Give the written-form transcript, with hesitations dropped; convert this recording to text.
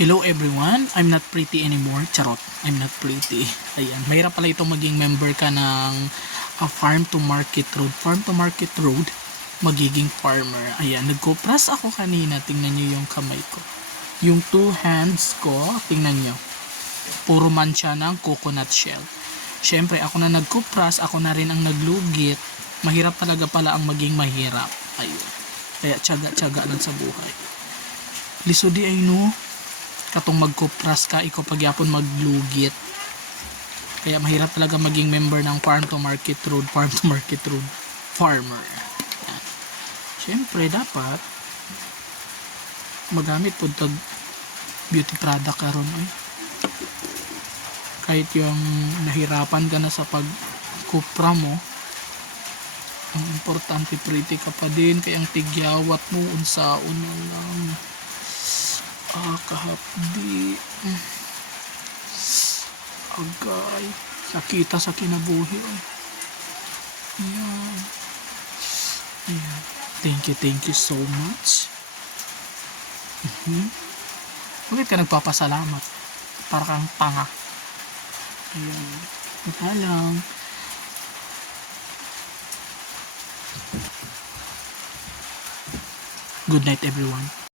Hello everyone, I'm not pretty anymore. Charot, I'm not pretty. Ayan, mahirap pala itong maging member ka ng farm to market road. Farm to market road, magiging farmer. Ayan, nagkopras ako kanina. Tingnan nyo yung kamay ko. Yung two hands ko, tingnan nyo. Puro mancha ng coconut shell. Syempre, ako na nagkopras, ako na rin ang naglugit. Mahirap talaga pala ang maging mahirap. Ayun. Kaya tiyaga-tiyaga lang sa buhay. Lisodi ay no. Katong magkopras ka, ikaw pagyapon maglugit. Kaya mahirap talaga maging member ng farm to market road farmer. Yan. Siyempre dapat magamit po tag beauty product karon ay. Kahit yung nahirapan ka na sa pagkopra mo, ang importante pretty ka pa din, kaya ang tigyawat mo unsaon lang. Kahapdi agay sakita sa kinabuhi. Ayan. Ayan. Thank you so much. Bakit ka nagpapasalamat? Para kang tanga. Ayan. Mata lang. Good night everyone.